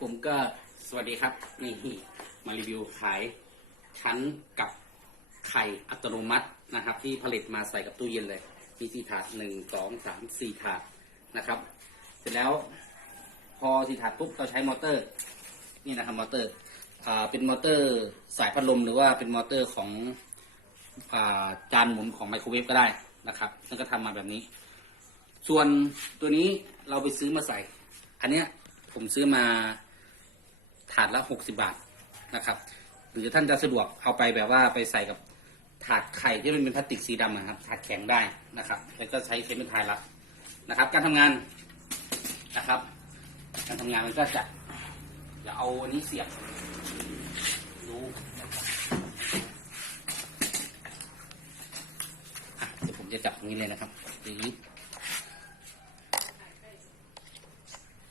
ผมก็สวัสดีครับนี่มารีวิวขายชั้นกับไข่อัตโนมัตินะครับ ที่ผลิตมาใส่กับตู้เย็นเลยมีสี่ถาดหนึ่งสองสามสี่ถาดนะครับ เสร็จแล้วพอสี่ถาดปุ๊บเราใช้มอเตอร์ นี่นะครับมอเตอร์อ่าเป็นมอเตอร์สายพัดลมหรือว่าเป็นมอเตอร์ของอ่าจานหมุนของไมโครเวฟก็ได้นะครับนั่นก็ทำมาแบบนี้ ส่วนตัวนี้เราไปซื้อมาใส่ อันเนี้ยผมซื้อมา ถาดละหกสิบาทนะครับ หรือท่านจะสะดวกเอาไปแบบว่าไปใส่กับถาดไข่ที่มันเป็นพลาสติกสีดำนะครับถาดแข็งได้นะครับ แล้วก็ใช้เทปเป็นทายรับนะครับ การทำงานนะครับ การทำงานมันก็จะจะเอาอันนี้เสียบดูอะเดี๋ยวผมจะจับตรงนี้เลยนะครับอย่างนี้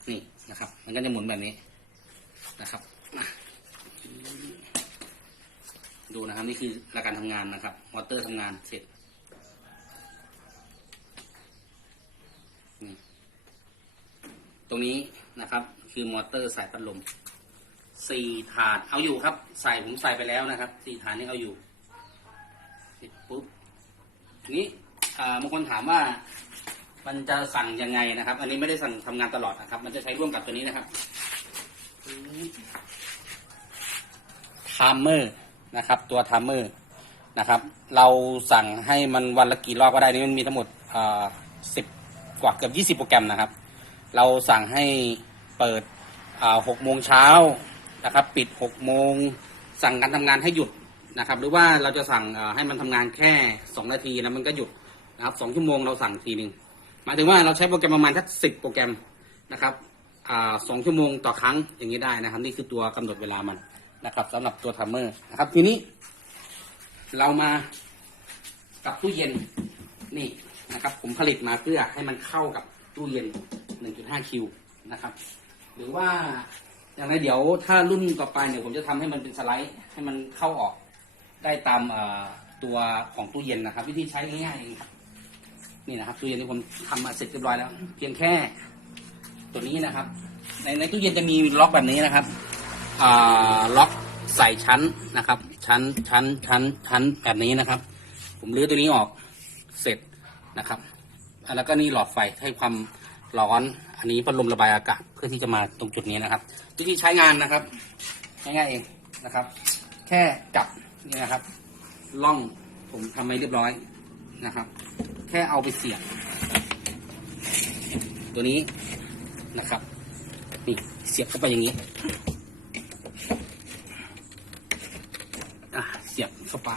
นี่นะครับ มันก็จะหมุนแบบนี้ นะครับ ดูนะครับนี่คือหลักการทำงานนะครับ มอเตอร์ทำงานเสร็จตรงนี้นะครับ คือมอเตอร์สายพัดลมสี่ถาดเอาอยู่ครับ ใส่ผมใส่ไปแล้วนะครับสี่ถาดนี้เอาอยู่เสร็จปุ๊บทีนี้บางคนถามว่ามันจะสั่งยังไงนะครับ อันนี้ไม่ได้สั่งทำงานตลอดนะครับ มันจะใช้ร่วมกับตัวนี้นะครับ ทามเมอร์นะครับ ตัวทามเมอร์นะครับ เราสั่งให้มันวันละกี่รอบก็ได้นี่มันมีทั้งหมดสิบกว่าเกือบยี่สิบโปรแกรมนะครับ เราสั่งให้เปิดหกโมงเช้านะครับ ปิดหกโมงสั่งการทำงานให้หยุดนะครับ หรือว่าเราจะสั่งอ่อให้มันทำงานแค่สองนาทีแล้วมันก็หยุดนะครับสองชั่วโมงเราสั่งทีหนึ่งหมายถึงว่าเราใช้โปรแกรมประมาณสักสิบโปรแกรมนะครับ สองชั่วโมงต่อครั้งอย่างนี้ได้นะครับ นี่คือตัวกำหนดเวลามันนะครับสำหรับตัวทัมเมอร์นะครับ ทีนี้เรามากับตู้เย็นนี่นะครับ ผมผลิตมาเพื่อให้มันเข้ากับตู้เย็น 1.5 คิวนะครับ หรือว่าอย่างไรเดี๋ยวถ้ารุ่นต่อไปเนี่ยผมจะทำให้มันเป็นสไลด์ ให้มันเข้าออกได้ตามตัวของตู้เย็นนะครับ วิธีใช้ง่ายๆเองครับนี่นะครับตู้เย็นที่ผมทำมาเสร็จเรียบร้อยแล้ว เพียงแค่ ตัวนี้นะครับ ในในตู้เย็นจะมีล็อกแบบนี้นะครับอ่าล็อกใส่ชั้นนะครับ ชั้นชั้นชั้นชั้นแบบนี้นะครับ ผมรื้อตัวนี้ออกเสร็จนะครับแล้วก็นี่หลอดไฟให้ความร้อน อันนี้พัดลมระบายอากาศเพื่อที่จะมาตรงจุดนี้นะครับ วิธีใช้งานนะครับง่ายๆเองนะครับ แค่จับนี่นะครับล่องผมทำไว้เรียบร้อยนะครับ แค่เอาไปเสียบตัวนี้ นะครับนี่เสียบเข้าไปอย่างนี้อะเสียบเข้าไป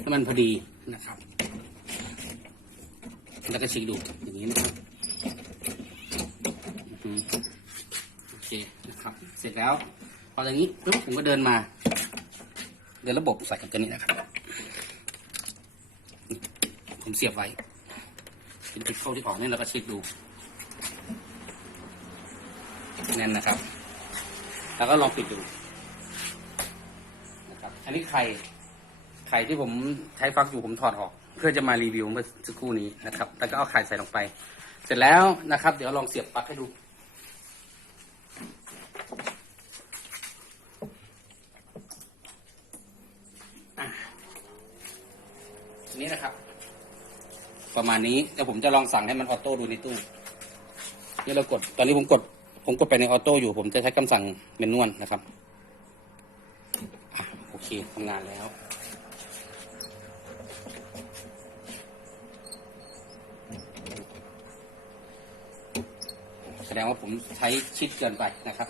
ให้มันพอดีนะครับ แล้วก็ฉีกดูอย่างนี้นะครับโอเคนะครับ เสร็จแล้วพออย่างนี้ปุ๊บผมก็เดินมา เดินระบบใส่กับตัวนี้นะครับ ผมเสียบไว้เป็นติดเข้าที่ออกนี่เราก็เช็คดู แน่นนะครับ แล้วก็ลองปิดดูนะครับ อันนี้ไข่ไข่ที่ผมใช้ฟักอยู่ผมถอดออก เพื่อจะมารีวิวเมื่อสักครู่นี้นะครับ แล้วก็เอาไข่ใส่ลงไป เสร็จแล้วนะครับ เดี๋ยวลองเสียบปลั๊กให้ดูอะนี่นะครับ ประมาณนี้เดี๋ยวผมจะลองสั่งให้มันออโต้ดูในตู้นี่เรากด ตอนนี้ผมกด ผมกดไปในออโต้อยู่ ผมจะใช้คำสั่งเมนนวลนะครับอโอเคทำงานแล้วแสดงว่าผมใช้ชิดเกินไปนะครับ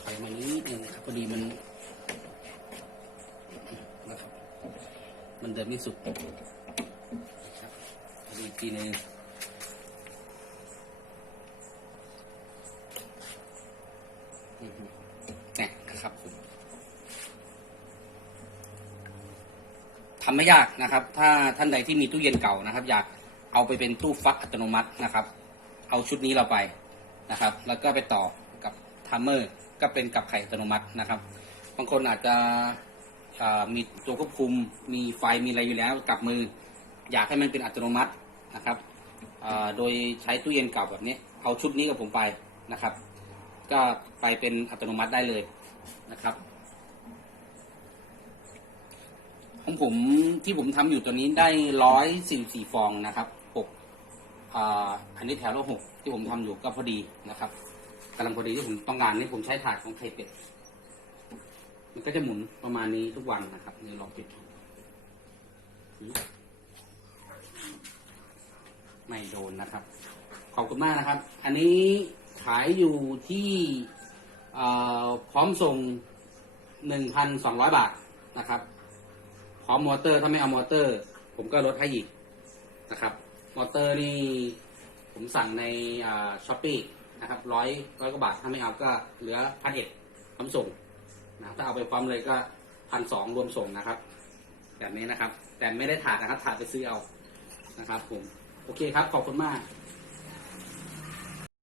ถอยมานิดนึงครับพอดีมันนะครับมันเดินไม่สุดครับดูอีกทีนึงอือฮึเนี่ยนะครับผมทำไม่ยากนะครับ ถ้าท่านใดที่มีตู้เย็นเก่านะครับ อยากเอาไปเป็นตู้ฟักอัตโนมัตินะครับ เอาชุดนี้เราไปนะครับ แล้วก็ไปต่อกับทัมเมอร์ก็เป็นกับไข่อัตโนมัตินะครับ บางคนอาจจะมีตัวควบคุม มีไฟมีอะไรอยู่แล้วกับมือ อยากให้มันเป็นอัตโนมัตินะครับโดยใช้ตู้เย็นเก่าแบบนี้ เอาชุดนี้กับผมไปนะครับ ก็ไปเป็นอัตโนมัติได้เลยนะครับ ของผมที่ผมทำอยู่ตัวนี้ได้ร้อยสี่สี่ฟองนะครับหกอันนี้แถวละหกที่ผมทำอยู่ก็พอดีนะครับกำลังพอดีที่ผมต้องการนี่ผมใช้ถาดของไข่เป็ดมันก็จะหมุนประมาณนี้ทุกวันนะครับนี่ลองปิดไม่โดนนะครับ ขอบคุณมากนะครับ อันนี้ ขายอยู่ที่พร้อมส่งหนึ่งพันสองร้อยบาทนะครับ พร้อมมอเตอร์ถ้าไม่เอามอเตอร์ ผมก็ลดให้อีกนะครับ มอเตอร์นี่ผมสั่งในช้อปปี้นะครับร้อยร้อยกว่าบาท ถ้าไม่เอาก็เหลือพันเอ็ดพร้อมส่งนะถ้าเอาไปพร้อมเลยก็พันสองรวมส่งนะครับ แบบนี้นะครับ แต่ไม่ได้ถาดนะครับถาดไปซื้อเอานะครับผม โอเคครับ ขอบคุณมาก